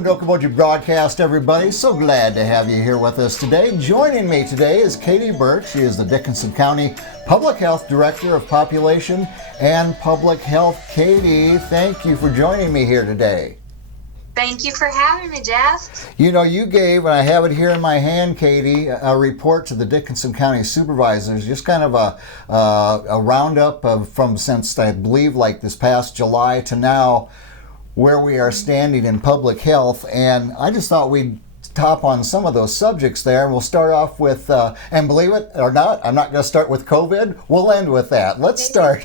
Welcome to Okoboji Broadcast, everybody. So glad to have you here with us today. Joining me today is Katy Burke. She is the Dickinson County Public Health Director of Population and Public Health. Katy, thank you for joining me here today. Thank you for having me, Jeff. You know, you gave, and I have it here in my hand, Katy, a report to the Dickinson County Supervisors, just kind of a roundup from since I believe like this past July to now, where we are standing in public health. And I just thought we'd top on some of those subjects there. And we'll start off with, and believe it or not, I'm not going to start with COVID. We'll end with that. Let's start.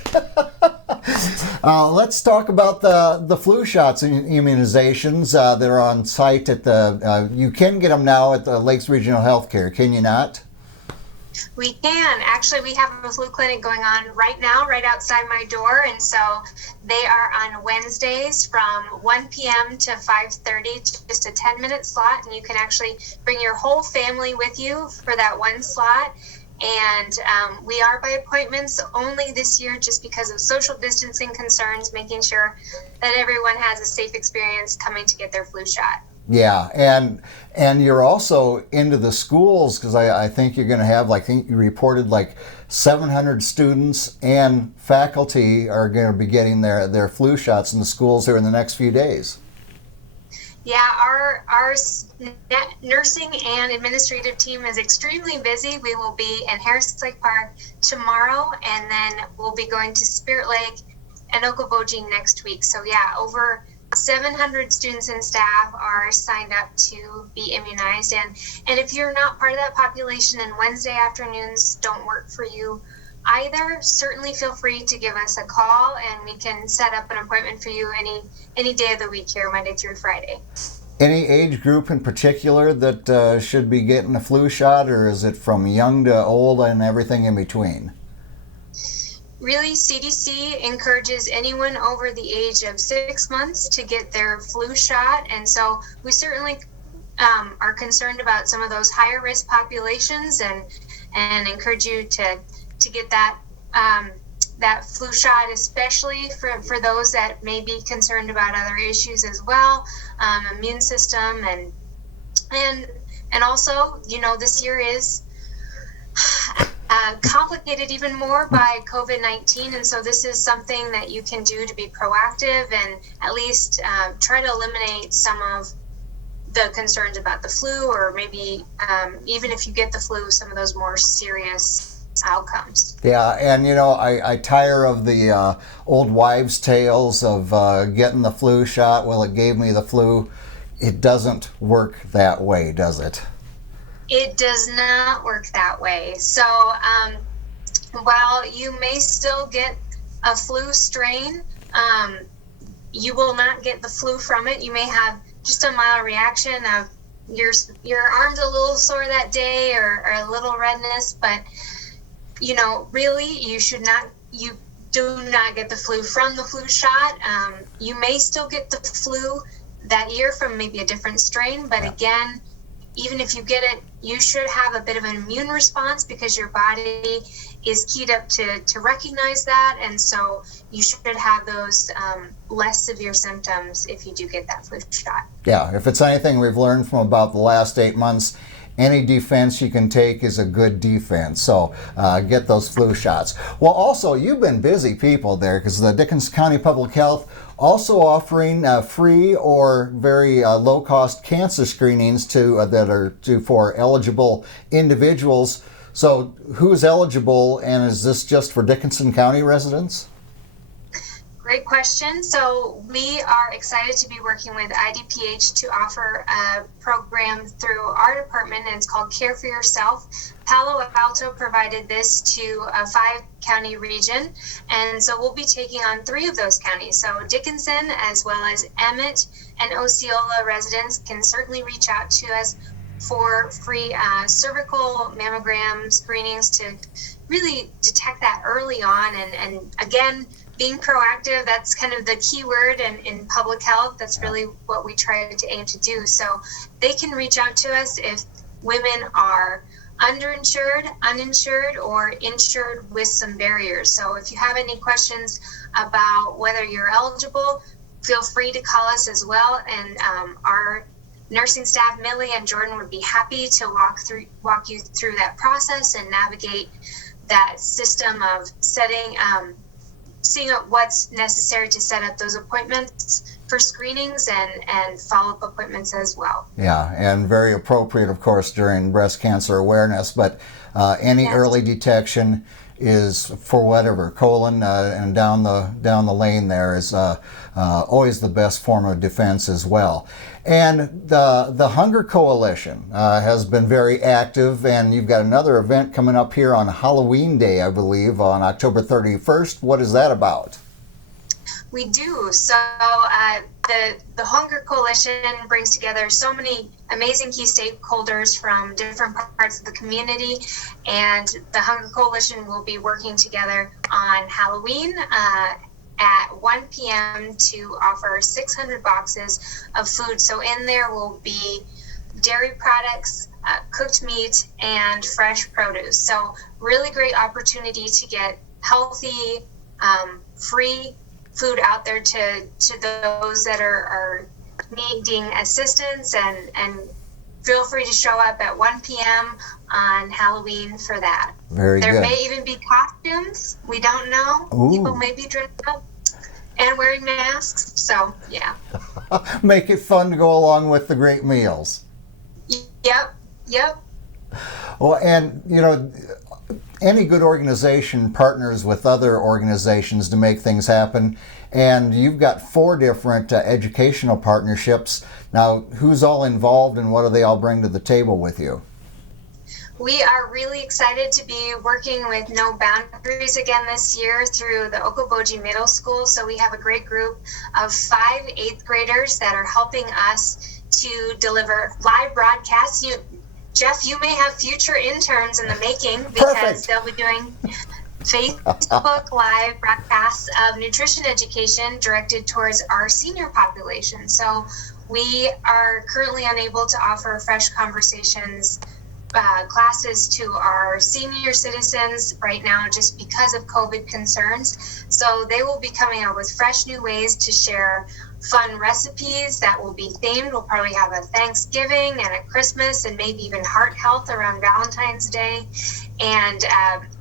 Let's talk about the flu shots and immunizations that are on site at the, you can get them now at the Lakes Regional Healthcare, can you not? We can. Actually, we have a flu clinic going on right now, right outside my door. And so they are on Wednesdays from 1 p.m. to 5:30, just a 10-minute slot. And you can actually bring your whole family with you for that one slot. And we are by appointments only this year just because of social distancing concerns, making sure that everyone has a safe experience coming to get their flu shot. Yeah, and you're also into the schools because I think you're going to have, like, I think you reported like 700 students and faculty are going to be getting their flu shots in the schools here in the next few days. Yeah, our nursing and administrative team is extremely busy. We will be in Harris Lake Park tomorrow, and then we'll be going to Spirit Lake and Okoboji next week. So yeah, over 700 students and staff are signed up to be immunized. And if you're not part of that population and Wednesday afternoons don't work for you either, certainly feel free to give us a call and we can set up an appointment for you any day of the week here, Monday through Friday. Any age group in particular that should be getting a flu shot, or is it from young to old and everything in between? Really, CDC encourages anyone over the age of 6 months to get their flu shot. And so we certainly are concerned about some of those higher risk populations and encourage you to get that that flu shot, especially for those that may be concerned about other issues as well, immune system and also, you know, this year is complicated even more by COVID-19, and so this is something that you can do to be proactive and at least try to eliminate some of the concerns about the flu, or maybe even if you get the flu, some of those more serious outcomes. Yeah, and you know, I tire of the old wives' tales of getting the flu shot. Well, it gave me the flu. It doesn't work that way, does it? It does not work that way. So while you may still get a flu strain, you will not get the flu from it. You may have just a mild reaction of your arm's a little sore that day or a little redness, but you know, really you do not get the flu from the flu shot. You may still get the flu that year from maybe a different strain, but again, even if you get it, you should have a bit of an immune response because your body is keyed up to recognize that. And so you should have those less severe symptoms if you do get that flu shot. Yeah, if it's anything we've learned from about the last 8 months, any defense you can take is a good defense. So get those flu shots. Well, also, you've been busy people there because the Dickinson County Public Health also offering free or very low-cost cancer screenings for eligible individuals. So who's eligible, and is this just for Dickinson County residents? Great question. So we are excited to be working with IDPH to offer a program through our department, and it's called Care for Yourself. Palo Alto provided this to a 5-county region, and so we'll be taking on 3 of those counties. So Dickinson, as well as Emmet and Osceola residents, can certainly reach out to us for free cervical mammogram screenings to really detect that early on. And again, being proactive, that's kind of the key word in public health. That's really what we try to aim to do. So they can reach out to us if women are underinsured, uninsured, or insured with some barriers. So if you have any questions about whether you're eligible, feel free to call us as well. And our nursing staff, Millie and Jordan, would be happy to walk you through that process and navigate that system of seeing what's necessary to set up those appointments for screenings and follow-up appointments as well. Yeah, and very appropriate, of course, during breast cancer awareness, but any early detection is for whatever, colon and down the lane there is always the best form of defense as well. And the Hunger Coalition has been very active, and you've got another event coming up here on Halloween Day, I believe, on October 31st. What is that about? We do. So the Hunger Coalition brings together so many amazing key stakeholders from different parts of the community, and the Hunger Coalition will be working together on Halloween at 1 p.m. to offer 600 boxes of food. So in there will be dairy products, cooked meat, and fresh produce. So really great opportunity to get healthy, free food out there to those that are needing assistance, and feel free to show up at 1 p.m. on Halloween for that. Very good. There may even be costumes. We don't know. Ooh. People may be dressed up and wearing masks. So, yeah. Make it fun to go along with the great meals. Yep. Well, and, you know, any good organization partners with other organizations to make things happen, and you've got 4 different educational partnerships. Now, who's all involved and what do they all bring to the table with you? We are really excited to be working with No Boundaries again this year through the Okoboji Middle School. So we have a great group of 5 8th graders that are helping us to deliver live broadcasts. Jeff, you may have future interns in the making, because Perfect. They'll be doing Facebook Live broadcasts of nutrition education directed towards our senior population. So we are currently unable to offer Fresh Conversations classes to our senior citizens right now just because of COVID concerns. So they will be coming out with fresh new ways to share fun recipes that will be themed. We'll probably have a Thanksgiving and a Christmas and maybe even heart health around Valentine's Day. And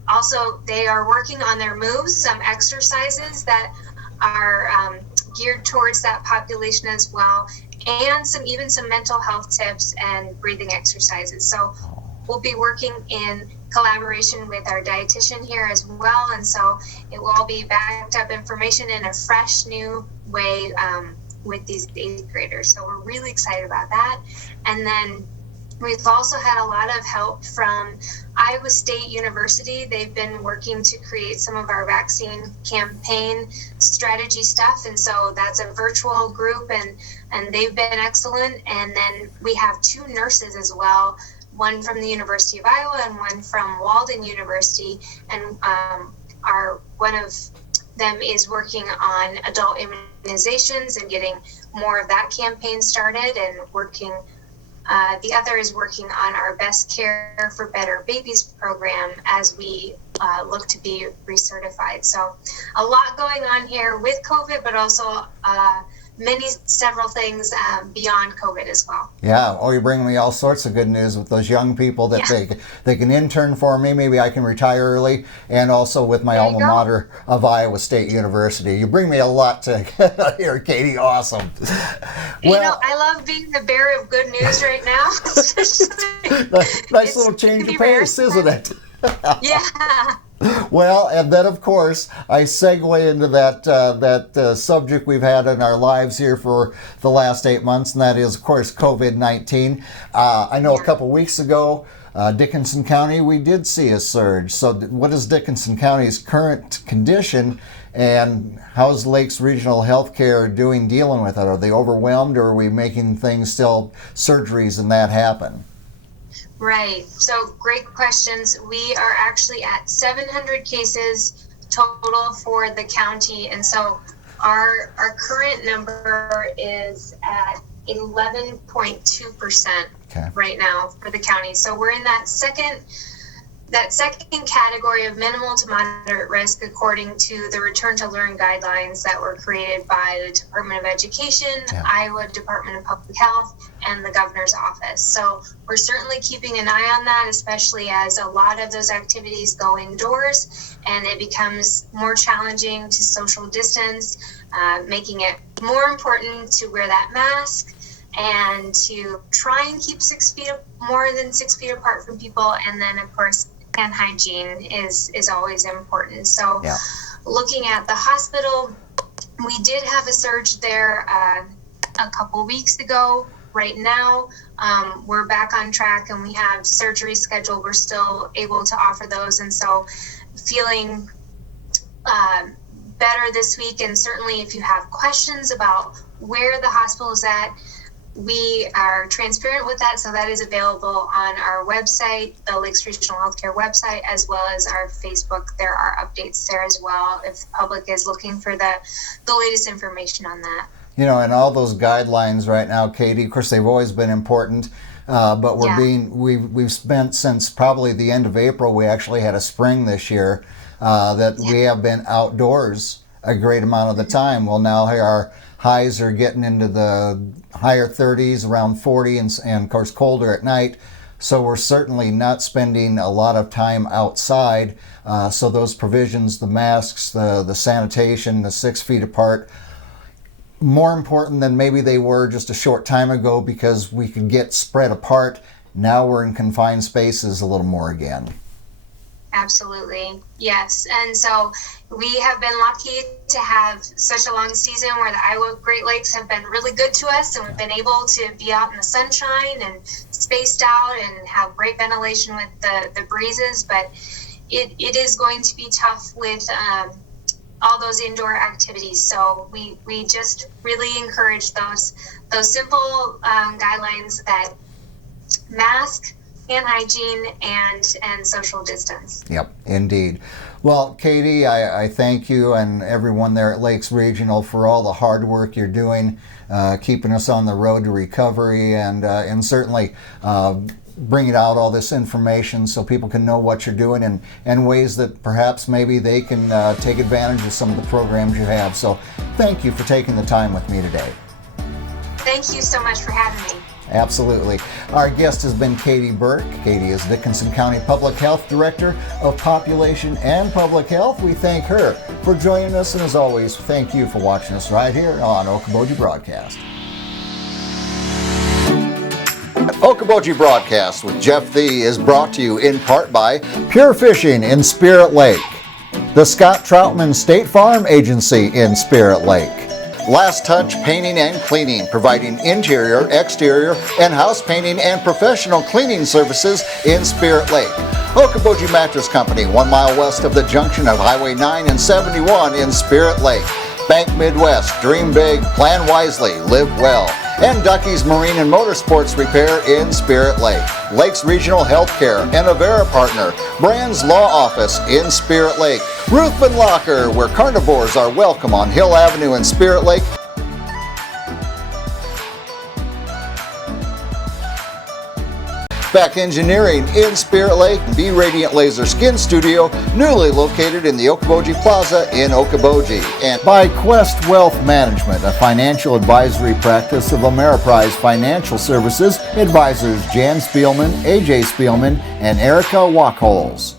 also they are working on their moves, some exercises that are geared towards that population as well, and some mental health tips and breathing exercises. So we'll be working in collaboration with our dietitian here as well, and so it will all be backed up information in a fresh new way with these 8th graders. So we're really excited about that. And then we've also had a lot of help from Iowa State University. They've been working to create some of our vaccine campaign strategy stuff, and so that's a virtual group, and they've been excellent. And then we have 2 nurses as well, one from the University of Iowa and one from Walden University, and one of them is working on adult immunizations and getting more of that campaign started, and the other is working on our Best Care for Better Babies program as we look to be recertified. So a lot going on here with COVID, but also several things beyond COVID as well. Yeah, you're bringing me all sorts of good news with those young people that they can intern for me. Maybe I can retire early, and also with my alma mater of Iowa State University. You bring me a lot to hear, Katy. Awesome. Well, I love being the bearer of good news right now. Nice little change of pace, isn't it? Yeah. Well, and then of course I segue into that subject we've had in our lives here for the last 8 months, and that is, of course, COVID-19. I know a couple weeks ago, Dickinson County, we did see a surge. So what is Dickinson County's current condition, and how's Lakes Regional Healthcare dealing with it? Are they overwhelmed, or are we making things still surgeries and that happen? Right. So great questions. We are actually at 700 cases total for the county. And so our current number is at 11.2% right now for the county. So we're in that that second category of minimal to moderate risk according to the Return to Learn guidelines that were created by the Department of Education, Iowa Department of Public Health, and the Governor's Office. So we're certainly keeping an eye on that, especially as a lot of those activities go indoors and it becomes more challenging to social distance, making it more important to wear that mask and to try and keep more than 6 feet apart from people. And then, of course, hand hygiene is always important. So looking at the hospital, we did have a surge there a couple weeks ago. Right now, we're back on track and we have surgeries scheduled. We're still able to offer those. And so feeling better this week. And certainly if you have questions about where the hospital is at, we are transparent with that, so that is available on our website, the Lakes Regional Healthcare website, as well as our Facebook. There are updates there as well if the public is looking for the latest information on that. You know, and all those guidelines right now, Katy, of course, they've always been important, but we've spent since probably the end of April. We actually had a spring this year that we have been outdoors a great amount of the time. Well, now our highs are getting into the higher 30s, around 40, and of course colder at night. So we're certainly not spending a lot of time outside. So those provisions, the masks, the sanitation, the 6 feet apart, more important than maybe they were just a short time ago because we could get spread apart. Now we're in confined spaces a little more again. Absolutely. Yes. And so we have been lucky to have such a long season where the Iowa Great Lakes have been really good to us, and we've been able to be out in the sunshine and spaced out and have great ventilation with the breezes. But it is going to be tough with all those indoor activities. So we just really encourage those simple guidelines that mask, hand hygiene, and social distance. Yep, indeed. Well, Katy, I thank you and everyone there at Lakes Regional for all the hard work you're doing, keeping us on the road to recovery, and certainly bringing out all this information so people can know what you're doing and ways that perhaps maybe they can take advantage of some of the programs you have. So thank you for taking the time with me today. Thank you so much for having me. Absolutely. Our guest has been Katy Burke. Katy is Dickinson County Public Health Director of Population and Public Health. We thank her for joining us, and as always, thank you for watching us right here on Okoboji Broadcast. Okoboji Broadcast with Jeff Thee is brought to you in part by Pure Fishing in Spirit Lake, the Scott Troutman State Farm Agency in Spirit Lake, Last Touch Painting and Cleaning, providing interior, exterior, and house painting and professional cleaning services in Spirit Lake. Okoboji Mattress Company, 1 mile west of the junction of Highway 9 and 71 in Spirit Lake. Bank Midwest, dream big, plan wisely, live well. And Ducky's Marine and Motorsports Repair in Spirit Lake. Lakes Regional Healthcare and Avera Partner, Brand's Law Office in Spirit Lake. Ruthven Locker, where carnivores are welcome on Hill Avenue in Spirit Lake. Back Engineering in Spirit Lake, B Radiant Laser Skin Studio, newly located in the Okoboji Plaza in Okoboji. And by Quest Wealth Management, a financial advisory practice of Ameriprise Financial Services, advisors Jan Spielman, AJ Spielman, and Erica Wachholz.